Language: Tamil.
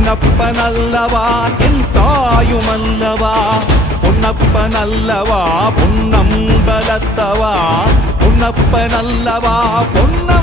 பொன்னப்ப நல்லவா என் தாயும் அல்லவா பொன்னப்ப நல்லவா பொன்னம்பலத்தவா பொன்னப்ப பொன்ன